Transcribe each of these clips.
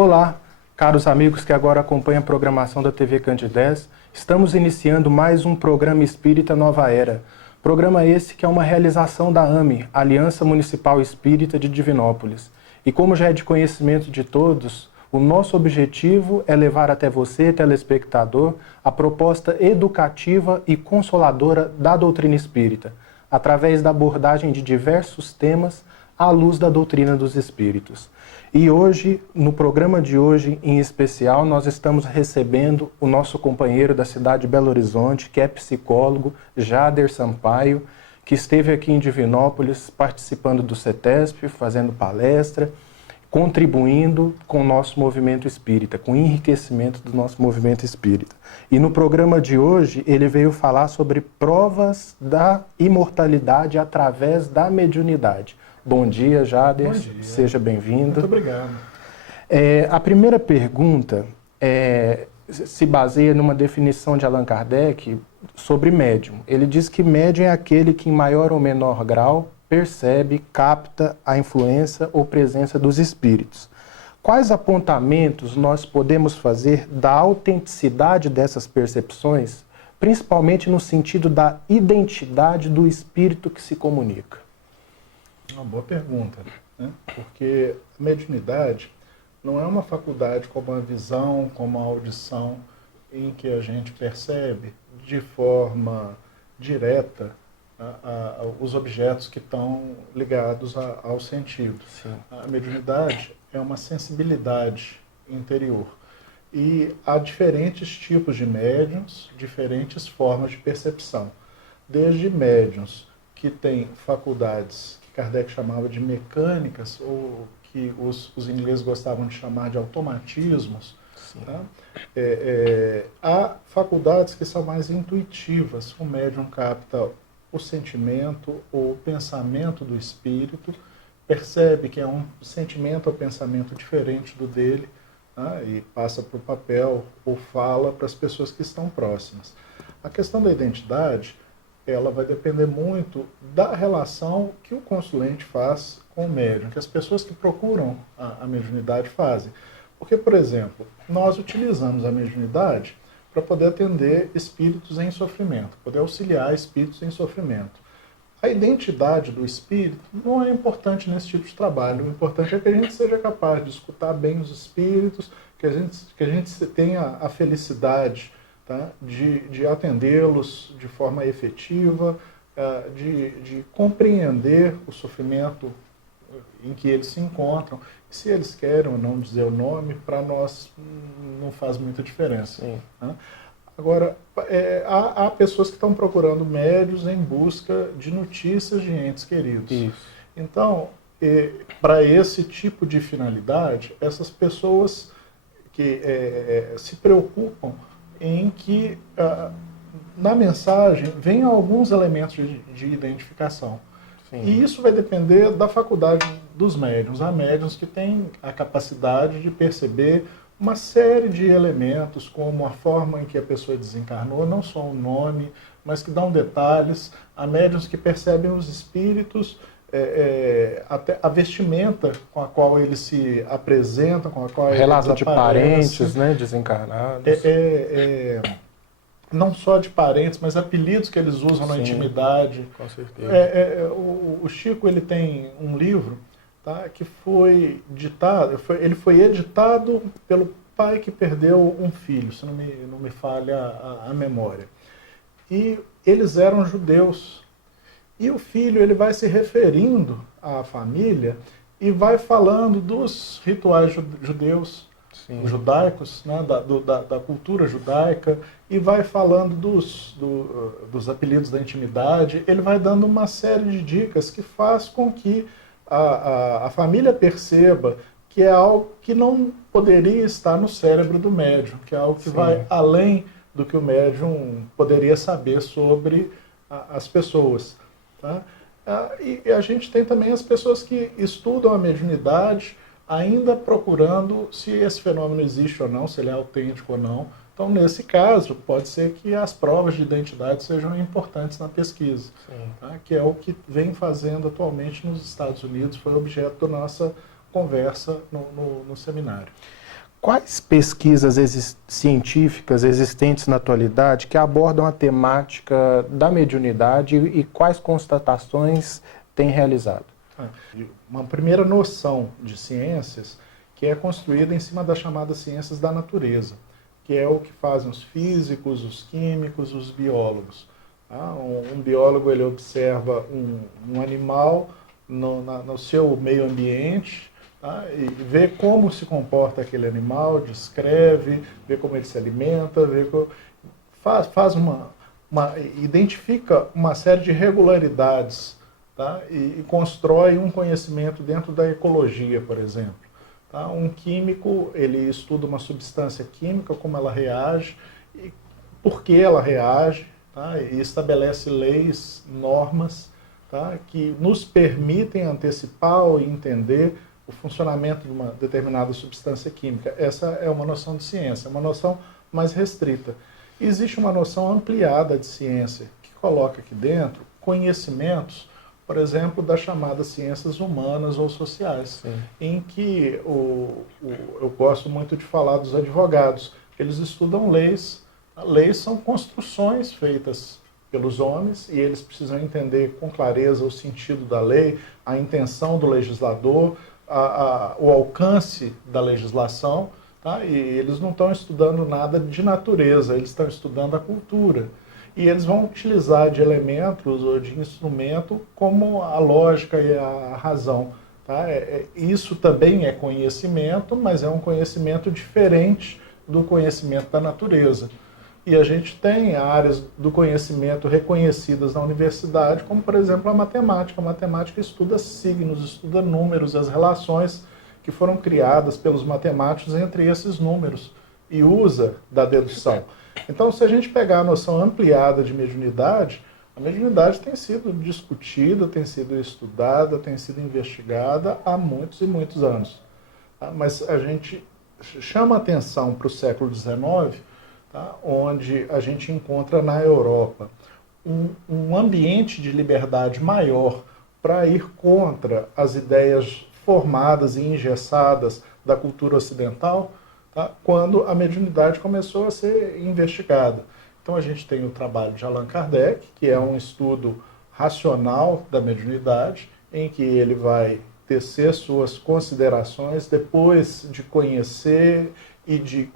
Olá, caros amigos que agora acompanham a programação da TV Candidez. Estamos iniciando mais um programa Espírita Nova Era. Programa esse que é uma realização da AME, Aliança Municipal Espírita de Divinópolis. E como já é de conhecimento de todos, o nosso objetivo é levar até você, telespectador, a proposta educativa e consoladora da doutrina espírita, através da abordagem de diversos temas à luz da doutrina dos espíritos. E hoje, no programa de hoje em especial, nós estamos recebendo o nosso companheiro da cidade de Belo Horizonte, que é psicólogo, Jader Sampaio, que esteve aqui em Divinópolis participando do CETESP, fazendo palestra, contribuindo com o nosso movimento espírita, com o enriquecimento do nosso movimento espírita. E no programa de hoje, ele veio falar sobre provas da imortalidade através da mediunidade. Bom dia, Jader. Bom dia. Seja bem-vindo. Muito obrigado. A primeira pergunta se baseia numa definição de Allan Kardec sobre médium. Ele diz que médium é aquele que, em maior ou menor grau, percebe, capta a influência ou presença dos espíritos. Quais apontamentos nós podemos fazer da autenticidade dessas percepções, principalmente no sentido da identidade do espírito que se comunica? Uma boa pergunta, né? Porque a mediunidade não é uma faculdade como a visão, como a audição, em que a gente percebe de forma direta os objetos que estão ligados aos sentidos. Sim. A mediunidade é uma sensibilidade interior. E há diferentes tipos de médiuns, diferentes formas de percepção. Desde médiuns que têm faculdades Kardec chamava de mecânicas, ou que os ingleses gostavam de chamar de automatismos. Tá? Há faculdades que são mais intuitivas. O médium capta o sentimento ou o pensamento do espírito, percebe que é um sentimento ou pensamento diferente do dele, tá? E passa para o papel ou fala para as pessoas que estão próximas. A questão da identidade, ela vai depender muito da relação que o consulente faz com o médium, que as pessoas que procuram a mediunidade fazem. Porque, por exemplo, nós utilizamos a mediunidade para poder atender espíritos em sofrimento, poder auxiliar espíritos em sofrimento. A identidade do espírito não é importante nesse tipo de trabalho. O importante é que a gente seja capaz de escutar bem os espíritos, que a gente tenha a felicidade, tá, de atendê-los de forma efetiva, de compreender o sofrimento em que eles se encontram. Se eles querem ou não dizer o nome, para nós não faz muita diferença. Né? Agora, há pessoas que estão procurando médiuns em busca de notícias de entes queridos. Isso. Então, para esse tipo de finalidade, essas pessoas que se preocupam em que na mensagem venham alguns elementos de identificação. Sim. E isso vai depender da faculdade dos médiuns. Há médiuns que têm a capacidade de perceber uma série de elementos, como a forma em que a pessoa desencarnou, não só o nome, mas que dão detalhes. Há médiuns que percebem os espíritos, até a vestimenta com a qual eles se apresentam, com a qual relato eles de parentes, né, desencarnados. Não só de parentes, mas apelidos que eles usam na intimidade. Com certeza. O Chico, ele tem um livro, tá, que foi ditado, ele foi editado pelo pai que perdeu um filho, se não me falha a memória. E eles eram judeus. E o filho, ele vai se referindo à família e vai falando dos rituais judeus, Sim. judaicos, né, da cultura judaica, e vai falando dos apelidos da intimidade. Ele vai dando uma série de dicas que faz com que a família perceba que é algo que não poderia estar no cérebro do médium, que é algo que Sim. vai além do que o médium poderia saber sobre as pessoas. Tá? E a gente tem também as pessoas que estudam a mediunidade, ainda procurando se esse fenômeno existe ou não, se ele é autêntico ou não. Então, nesse caso, pode ser que as provas de identidade sejam importantes na pesquisa, tá? Que é o que vem fazendo atualmente nos Estados Unidos, foi objeto da nossa conversa no seminário. Quais pesquisas científicas existentes na atualidade que abordam a temática da mediunidade e quais constatações têm realizado? Uma primeira noção de ciências que é construída em cima das chamadas ciências da natureza, que é o que fazem os físicos, os químicos, os biólogos. Um biólogo ele observa um animal no seu meio ambiente, e vê como se comporta aquele animal, descreve, vê como ele se alimenta, identifica uma série de regularidades, e constrói um conhecimento dentro da ecologia, por exemplo. Um químico ele estuda uma substância química, como ela reage, e por que ela reage, e estabelece leis, normas, que nos permitem antecipar ou entender o funcionamento de uma determinada substância química. Essa é uma noção de ciência, uma noção mais restrita. Existe uma noção ampliada de ciência, que coloca aqui dentro conhecimentos, por exemplo, das chamadas ciências humanas ou sociais, em que eu gosto muito de falar dos advogados. Eles estudam leis. Leis são construções feitas pelos homens e eles precisam entender com clareza o sentido da lei, a intenção do legislador, o alcance da legislação, e eles não estão estudando nada de natureza, eles estão estudando a cultura. E eles vão utilizar de elementos ou de instrumento como a lógica e a razão. Isso também é conhecimento, mas é um conhecimento diferente do conhecimento da natureza. E a gente tem áreas do conhecimento reconhecidas na universidade, como, por exemplo, a matemática. A matemática estuda signos, estuda números, as relações que foram criadas pelos matemáticos entre esses números, e usa da dedução. Então, se a gente pegar a noção ampliada de mediunidade, a mediunidade tem sido discutida, tem sido estudada, tem sido investigada há muitos e muitos anos. Mas a gente chama atenção para o século XIX, onde a gente encontra na Europa um ambiente de liberdade maior para ir contra as ideias formadas e engessadas da cultura ocidental, quando a mediunidade começou a ser investigada. Então a gente tem o trabalho de Allan Kardec, que é um estudo racional da mediunidade, em que ele vai tecer suas considerações depois de conhecer e de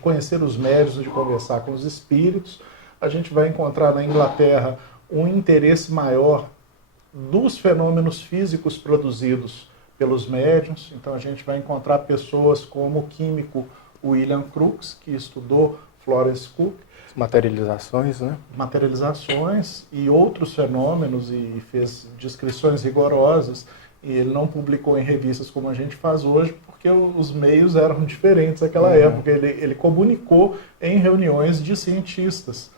conhecer os médiuns, de conversar com os espíritos. A gente vai encontrar na Inglaterra um interesse maior dos fenômenos físicos produzidos pelos médiuns. Então a gente vai encontrar pessoas como o químico William Crookes, que estudou Florence Cook. Materializações, né? Materializações e outros fenômenos, e fez descrições rigorosas. E ele não publicou em revistas como a gente faz hoje, porque os meios eram diferentes naquela época. Ele comunicou em reuniões de cientistas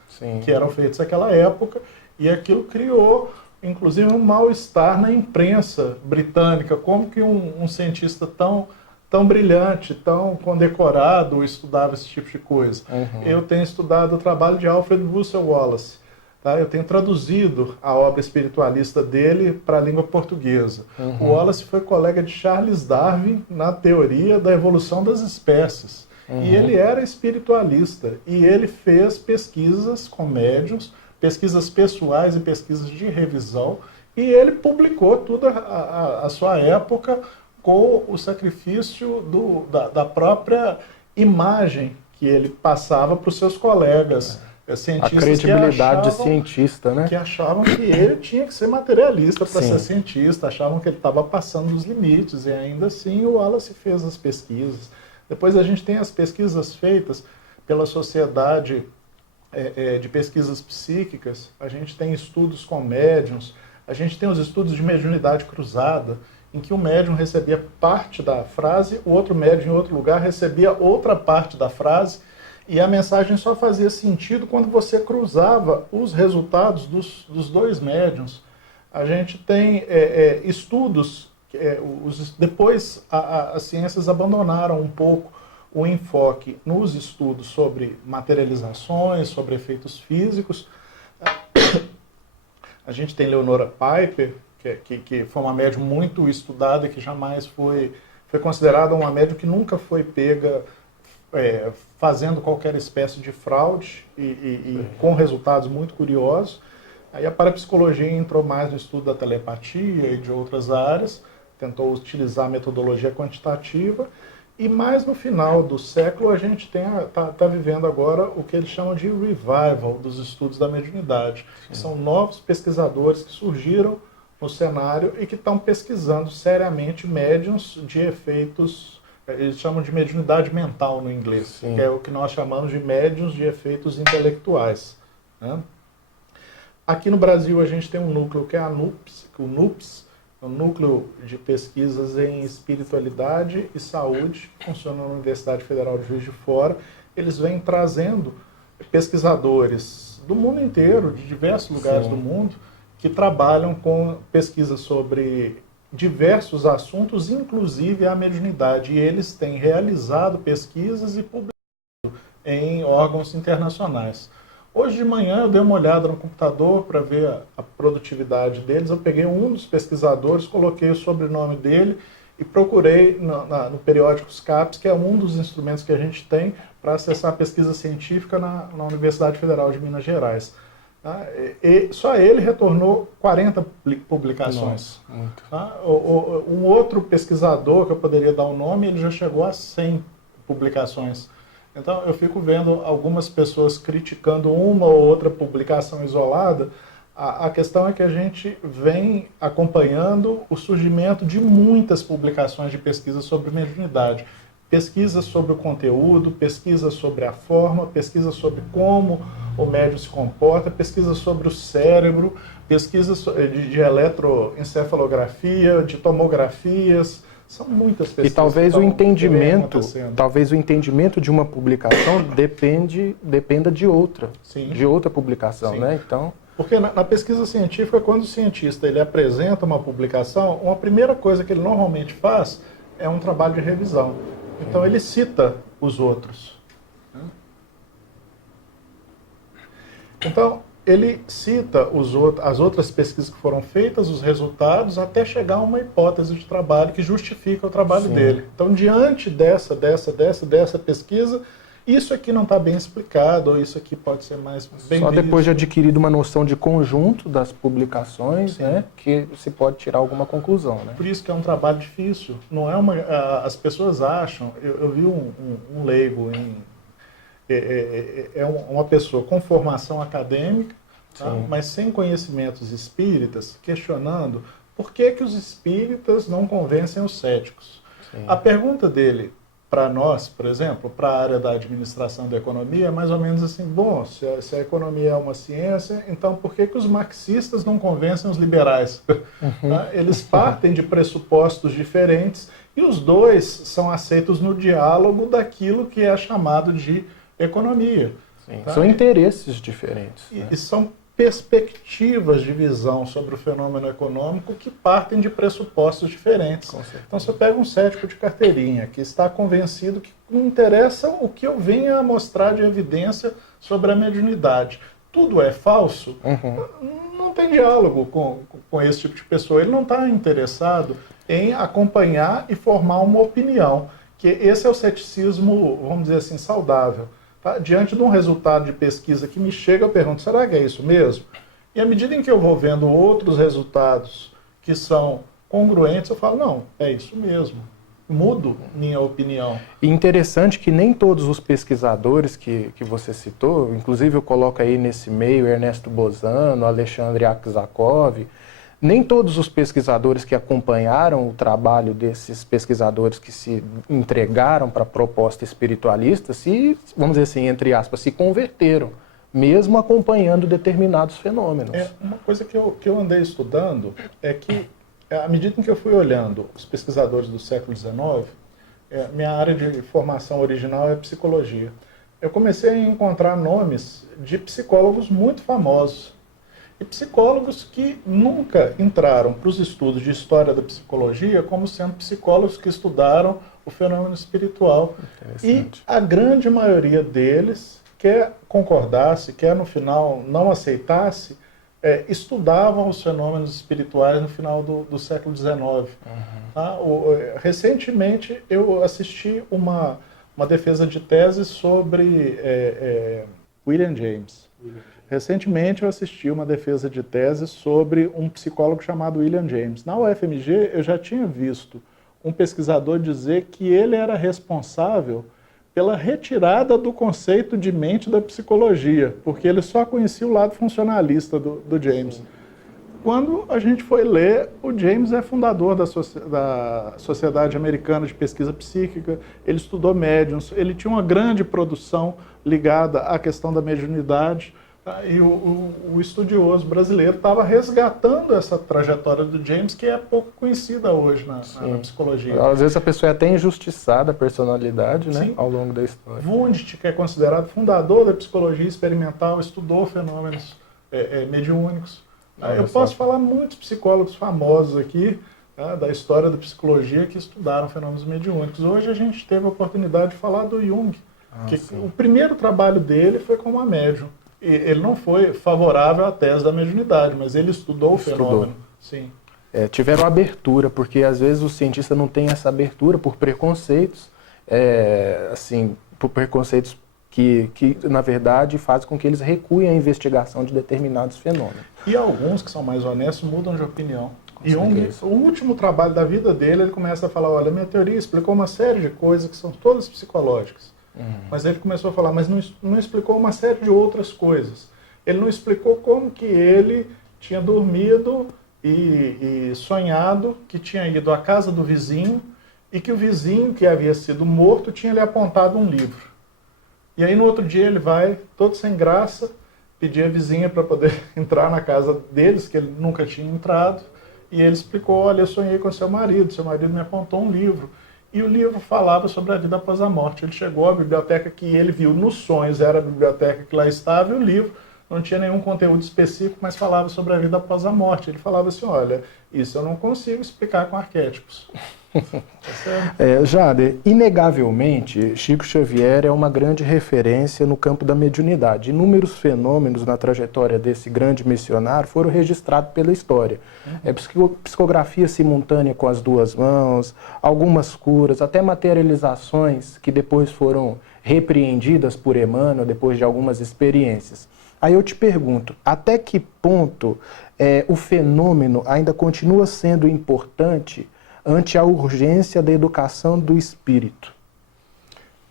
que eram feitas naquela época, e aquilo criou, inclusive, um mal-estar na imprensa britânica. Como que um cientista tão brilhante, tão condecorado, estudava esse tipo de coisa? Eu tenho estudado o trabalho de Alfred Russel Wallace. Eu tenho traduzido a obra espiritualista dele para a língua portuguesa. O Wallace foi colega de Charles Darwin na teoria da evolução das espécies. E ele era espiritualista. E ele fez pesquisas com médiuns, pesquisas pessoais e pesquisas de revisão. E ele publicou toda a sua época com o sacrifício da própria imagem que ele passava para os seus colegas. A credibilidade de cientista, né? Que achavam que ele tinha que ser materialista para ser cientista, achavam que ele estava passando dos limites, e ainda assim o Wallace fez as pesquisas. Depois a gente tem as pesquisas feitas pela Sociedade de Pesquisas Psíquicas, a gente tem estudos com médiuns, a gente tem os estudos de mediunidade cruzada, em que o médium recebia parte da frase, o outro médium em outro lugar recebia outra parte da frase, e a mensagem só fazia sentido quando você cruzava os resultados dos dois médiuns. A gente tem estudos, depois as ciências abandonaram um pouco o enfoque nos estudos sobre materializações, sobre efeitos físicos. A gente tem Leonora Piper, que foi uma médium muito estudada e que jamais foi foi considerada uma médium que nunca foi pega fazendo qualquer espécie de fraude e com resultados muito curiosos. Aí a parapsicologia entrou mais no estudo da telepatia e de outras áreas, tentou utilizar a metodologia quantitativa, e mais no final do século a gente está vivendo agora o que eles chamam de revival dos estudos da mediunidade. Que são novos pesquisadores que surgiram no cenário e que estão pesquisando seriamente médiuns de efeitos, eles chamam de mediunidade mental no inglês, Sim. que é o que nós chamamos de médiuns de efeitos intelectuais, né? Aqui no Brasil a gente tem um núcleo que é a NUPS, o NUPS é o Núcleo de Pesquisas em Espiritualidade e Saúde, que funciona na Universidade Federal de Juiz de Fora. Eles vêm trazendo pesquisadores do mundo inteiro, de diversos lugares do mundo, que trabalham com pesquisa sobre diversos assuntos, inclusive a mediunidade. E eles têm realizado pesquisas e publicado em órgãos internacionais. Hoje de manhã eu dei uma olhada no computador para ver a produtividade deles. Eu peguei um dos pesquisadores, coloquei o sobrenome dele e procurei no periódico SCAPES, que é um dos instrumentos que a gente tem para acessar a pesquisa científica na Universidade Federal de Minas Gerais. E só ele retornou 40 publicações. Nossa, muito. Um outro pesquisador, que eu poderia dar o nome, ele já chegou a 100 publicações. Então, eu fico vendo algumas pessoas criticando uma ou outra publicação isolada. A questão é que a gente vem acompanhando o surgimento de muitas publicações de pesquisa sobre mediunidade. Pesquisa sobre o conteúdo, pesquisa sobre a forma, pesquisa sobre como o médium se comporta, pesquisa sobre o cérebro, pesquisa de eletroencefalografia, de tomografias. São muitas pesquisas. E talvez o entendimento de uma publicação dependa de outra publicação, Sim. né? Então, porque na pesquisa científica, quando o cientista ele apresenta uma publicação, uma primeira coisa que ele normalmente faz é um trabalho de revisão. Então ele cita os outros. Então ele cita as outras pesquisas que foram feitas, os resultados, até chegar a uma hipótese de trabalho que justifica o trabalho dele. Então, diante dessa pesquisa, isso aqui não está bem explicado, ou isso aqui pode ser mais bem só visto. depois de adquirido uma noção de conjunto das publicações, né, que se pode tirar alguma conclusão, né? Por isso que é um trabalho difícil. Não é as pessoas acham... Eu vi um leigo uma pessoa com formação acadêmica, tá? Mas sem conhecimentos espíritas, questionando por que os espíritas não convencem os céticos. Sim. A pergunta dele para nós, por exemplo, para a área da administração da economia, é mais ou menos assim: bom, se a economia é uma ciência, então por que os marxistas não convencem os liberais? Tá? Eles partem de pressupostos diferentes e os dois são aceitos no diálogo daquilo que é chamado de economia. Tá? São interesses diferentes. Né? E são perspectivas de visão sobre o fenômeno econômico que partem de pressupostos diferentes. Então você pega um cético de carteirinha que está convencido que não interessa o que eu venha a mostrar de evidência sobre a mediunidade. Tudo é falso. Não tem diálogo com esse tipo de pessoa. Ele não está interessado em acompanhar e formar uma opinião. Que esse é o ceticismo, vamos dizer assim, saudável. Tá? Diante de um resultado de pesquisa que me chega, eu pergunto: será que é isso mesmo? E à medida em que eu vou vendo outros resultados que são congruentes, eu falo: não, é isso mesmo. Mudo minha opinião. E interessante que nem todos os pesquisadores que você citou, inclusive eu coloco aí nesse meio Ernesto Bozano, Alexandre Aksakov, nem todos os pesquisadores que acompanharam o trabalho desses pesquisadores que se entregaram para a proposta espiritualista, vamos dizer assim, entre aspas, se converteram, mesmo acompanhando determinados fenômenos. Uma coisa que eu andei estudando é que, à medida em que eu fui olhando os pesquisadores do século XIX, minha área de formação original é psicologia. Eu comecei a encontrar nomes de psicólogos muito famosos. E psicólogos que nunca entraram para os estudos de história da psicologia como sendo psicólogos que estudaram o fenômeno espiritual. E a grande maioria deles, quer concordasse, quer no final não aceitasse, estudavam os fenômenos espirituais no final do século XIX. Tá? Recentemente eu assisti uma defesa de tese sobre William James. Recentemente eu assisti uma defesa de tese sobre um psicólogo chamado William James. Na UFMG eu já tinha visto um pesquisador dizer que ele era responsável pela retirada do conceito de mente da psicologia, porque ele só conhecia o lado funcionalista do James. Quando a gente foi ler, o James é fundador da Sociedade Americana de Pesquisa Psíquica, ele estudou médiuns, ele tinha uma grande produção ligada à questão da mediunidade, tá? E o estudioso brasileiro estava resgatando essa trajetória do James, que é pouco conhecida hoje na psicologia. Às vezes a pessoa é até injustiçada a personalidade, né, Sim. ao longo da história. Wundt, que é considerado fundador da psicologia experimental, estudou fenômenos mediúnicos. Eu posso falar muitos psicólogos famosos aqui, tá, da história da psicologia que estudaram fenômenos mediúnicos. Hoje a gente teve a oportunidade de falar do Jung, que o primeiro trabalho dele foi como uma médium. Ele não foi favorável à tese da mediunidade, mas ele estudou o fenômeno. Sim. Tiveram abertura, porque às vezes o cientista não tem essa abertura por preconceitos, por preconceitos que, na verdade, fazem com que eles recuem à investigação de determinados fenômenos. E alguns que são mais honestos mudam de opinião. Jung, o último trabalho da vida dele, ele começa a falar, olha, minha teoria explicou uma série de coisas que são todas psicológicas. Mas ele começou a falar, mas não explicou uma série de outras coisas. Ele não explicou como que ele tinha dormido e sonhado que tinha ido à casa do vizinho e que o vizinho que havia sido morto tinha lhe apontado um livro. E aí no outro dia ele vai, todo sem graça, pedir a vizinha para poder entrar na casa deles, que ele nunca tinha entrado, e ele explicou, olha, eu sonhei com seu marido me apontou um livro. E o livro falava sobre a vida após a morte. Ele chegou à biblioteca que ele viu nos sonhos, era a biblioteca que lá estava, e o livro não tinha nenhum conteúdo específico, mas falava sobre a vida após a morte. Ele falava assim, olha, isso eu não consigo explicar com arquétipos. Jader, inegavelmente, Chico Xavier é uma grande referência no campo da mediunidade. Inúmeros fenômenos na trajetória desse grande missionário foram registrados pela história. Psicografia simultânea com as duas mãos, algumas curas, até materializações que depois foram repreendidas por Emmanuel, depois de algumas experiências. Aí eu te pergunto, até que ponto o fenômeno ainda continua sendo importante ante a urgência da educação do espírito?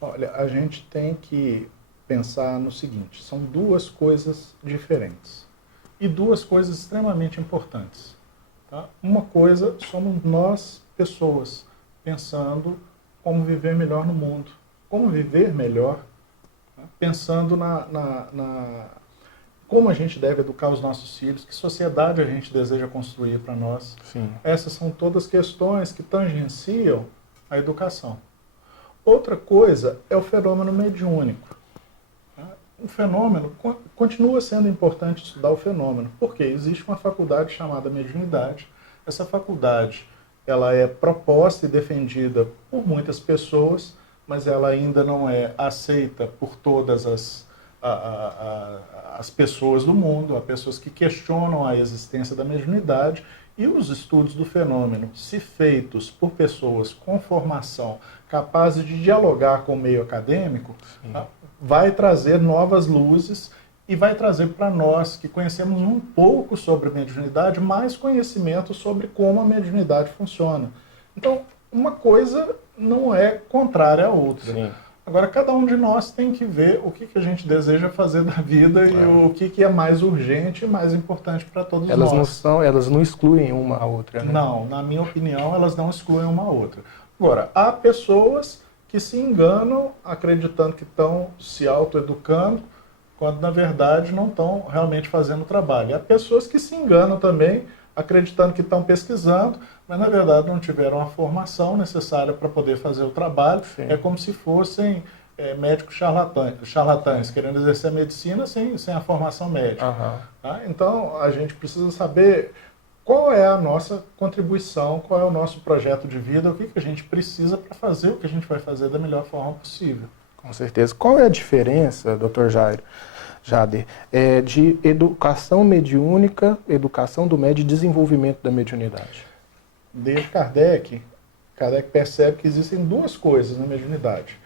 Olha, a gente tem que pensar no seguinte, são duas coisas diferentes e duas coisas extremamente importantes. Tá? Uma coisa somos nós, pessoas, pensando como viver melhor no mundo, como viver melhor, tá? Pensando como a gente deve educar os nossos filhos, que sociedade a gente deseja construir para nós. Sim. Essas são todas questões que tangenciam a educação. Outra coisa é o fenômeno mediúnico. O fenômeno continua sendo importante estudar o fenômeno, porque existe uma faculdade chamada mediunidade. Essa faculdade ela é proposta e defendida por muitas pessoas, mas ela ainda não é aceita por todas as pessoas do mundo, há pessoas que questionam a existência da mediunidade, e os estudos do fenômeno, se feitos por pessoas com formação capazes de dialogar com o meio acadêmico, tá, vai trazer novas luzes e vai trazer para nós, que conhecemos um pouco sobre mediunidade, mais conhecimento sobre como a mediunidade funciona. Então, uma coisa não é contrária à outra. Sim. Agora, cada um de nós tem que ver o que a gente deseja fazer da vida e o que é mais urgente e mais importante para todos nós. Elas não excluem uma a outra, né? Não, na minha opinião, elas não excluem uma a outra. Agora, há pessoas que se enganam acreditando que estão se autoeducando, quando na verdade não estão realmente fazendo o trabalho. E há pessoas que se enganam também acreditando que estão pesquisando, mas na verdade não tiveram a formação necessária para poder fazer o trabalho. Sim. É como se fossem médicos charlatães, querendo exercer a medicina sem a formação médica. Uhum. Tá? Então a gente precisa saber qual é a nossa contribuição, qual é o nosso projeto de vida, o que a gente precisa para fazer o que a gente vai fazer da melhor forma possível. Com certeza. Qual é a diferença, Dr. Jairo, Jader, de educação mediúnica, educação do médium e desenvolvimento da mediunidade. Desde Kardec percebe que existem duas coisas na mediunidade.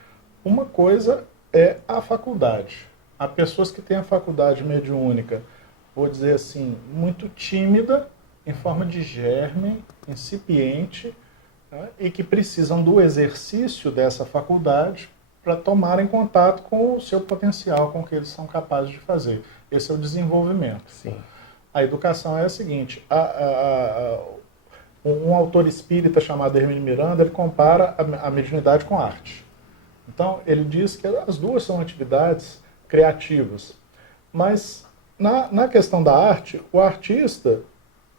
Uma coisa é a faculdade. Há pessoas que têm a faculdade mediúnica, vou dizer assim, muito tímida, em forma de germe, incipiente, né, e que precisam do exercício dessa faculdade para tomarem contato com o seu potencial, com o que eles são capazes de fazer. Esse é o desenvolvimento. Sim. A educação é a seguinte, um autor espírita chamado Hermínio Miranda, ele compara a mediunidade com a arte. Então, ele diz que as duas são atividades criativas. Mas, na questão da arte, o artista,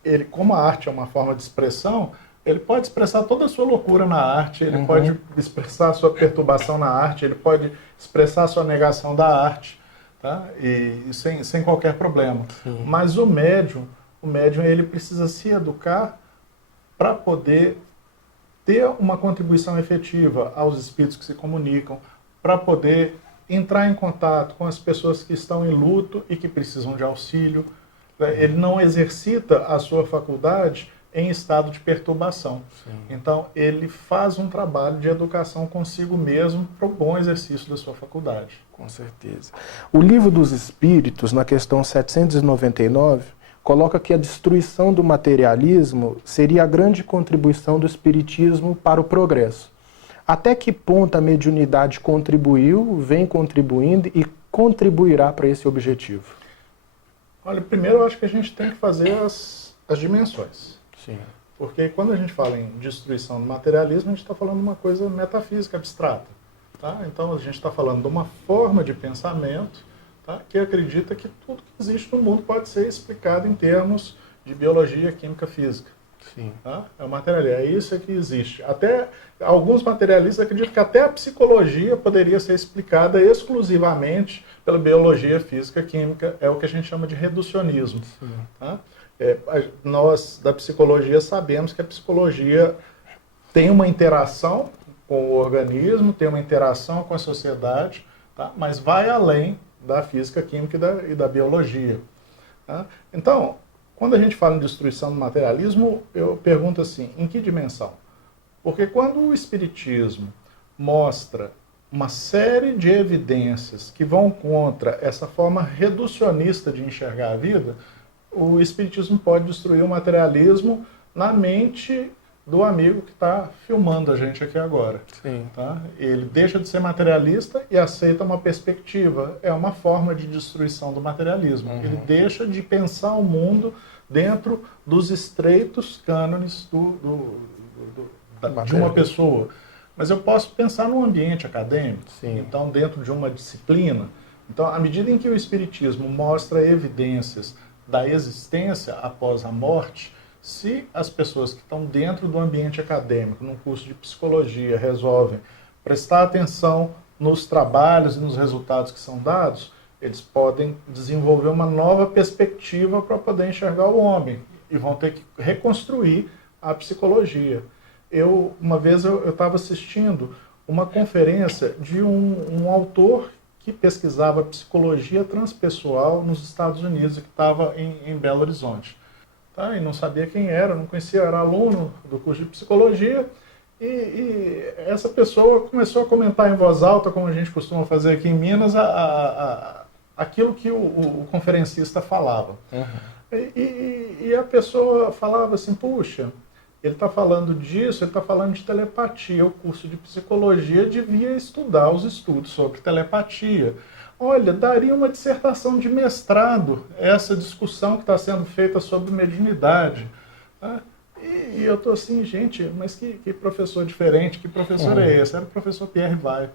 ele, como a arte é uma forma de expressão, ele pode expressar toda a sua loucura na arte, ele pode expressar a sua perturbação na arte, ele pode expressar a sua negação da arte, tá? E sem qualquer problema. Sim. Mas o médium, ele precisa se educar para poder ter uma contribuição efetiva aos espíritos que se comunicam, para poder entrar em contato com as pessoas que estão em luto e que precisam de auxílio. Ele não exercita a sua faculdade em estado de perturbação. Sim. Então, ele faz um trabalho de educação consigo mesmo para o bom exercício da sua faculdade. Com certeza. O Livro dos Espíritos, na questão 799, coloca que a destruição do materialismo seria a grande contribuição do espiritismo para o progresso. Até que ponto a mediunidade contribuiu, vem contribuindo e contribuirá para esse objetivo? Olha, primeiro eu acho que a gente tem que fazer as dimensões. Sim. Porque quando a gente fala em destruição do materialismo, a gente está falando de uma coisa metafísica, abstrata. Tá? Então a gente está falando de uma forma de pensamento, tá, que acredita que tudo que existe no mundo pode ser explicado em termos de biologia, química, física. Sim. Tá? É o materialismo, é isso que existe. Até alguns materialistas acreditam que até a psicologia poderia ser explicada exclusivamente pela biologia, física, química, é o que a gente chama de reducionismo. Tá? Nós, da psicologia, sabemos que a psicologia tem uma interação com o organismo, tem uma interação com a sociedade, tá? Mas vai além da física, química e da biologia. Tá? Então, quando a gente fala em destruição do materialismo, eu pergunto assim, em que dimensão? Porque quando o Espiritismo mostra uma série de evidências que vão contra essa forma reducionista de enxergar a vida, o Espiritismo pode destruir o materialismo na mente do amigo que está filmando a gente aqui agora. Sim. Tá? Ele deixa de ser materialista e aceita uma perspectiva. É uma forma de destruição do materialismo. Ele deixa de pensar o mundo dentro dos estreitos cânones de uma pessoa. Mas eu posso pensar num ambiente acadêmico, Sim. então dentro de uma disciplina. Então, à medida em que o Espiritismo mostra evidências da existência após a morte, se as pessoas que estão dentro do ambiente acadêmico, num curso de psicologia, resolvem prestar atenção nos trabalhos e nos resultados que são dados, eles podem desenvolver uma nova perspectiva para poder enxergar o homem e vão ter que reconstruir a psicologia. Uma vez eu estava assistindo uma conferência de um autor que pesquisava psicologia transpessoal nos Estados Unidos, que estava em Belo Horizonte. Tá? E não sabia quem era, não conhecia, era aluno do curso de psicologia, e essa pessoa começou a comentar em voz alta, como a gente costuma fazer aqui em Minas, aquilo que o conferencista falava. E a pessoa falava assim, puxa, ele está falando disso, ele está falando de telepatia, o curso de psicologia devia estudar os estudos sobre telepatia. Olha, daria uma dissertação de mestrado essa discussão que está sendo feita sobre mediunidade. Tá? E eu estou assim, gente, mas que professor diferente, que professor é esse? Era o professor Pierre Weil,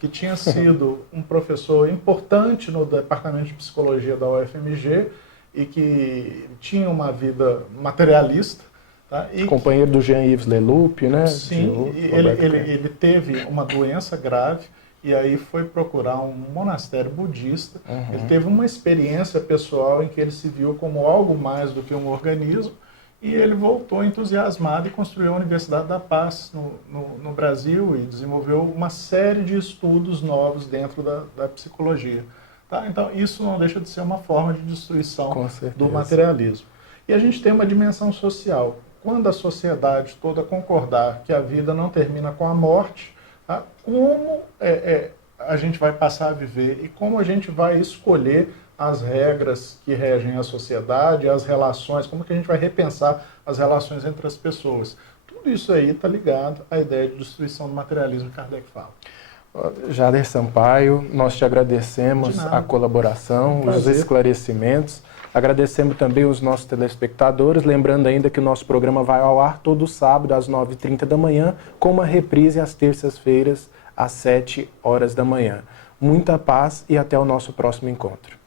que tinha sido um professor importante no departamento de psicologia da UFMG e que tinha uma vida materialista. Tá? Companheiro do Jean-Yves Leloup, né? Sim, ele teve uma doença grave e aí foi procurar um monastério budista. Ele teve uma experiência pessoal em que ele se viu como algo mais do que um organismo e ele voltou entusiasmado e construiu a Universidade da Paz no Brasil e desenvolveu uma série de estudos novos dentro da psicologia. Tá? Então, isso não deixa de ser uma forma de destruição Com certeza. do materialismo. E a gente tem uma dimensão social. Quando a sociedade toda concordar que a vida não termina com a morte, tá? Como a gente vai passar a viver e como a gente vai escolher as regras que regem a sociedade, as relações, como que a gente vai repensar as relações entre as pessoas. Tudo isso aí está ligado à ideia de destruição do materialismo que Kardec fala. Jader Sampaio, nós te agradecemos a colaboração, os esclarecimentos. Agradecemos também os nossos telespectadores, lembrando ainda que o nosso programa vai ao ar todo sábado às 9h30 da manhã, com uma reprise às terças-feiras às 7 horas da manhã. Muita paz e até o nosso próximo encontro.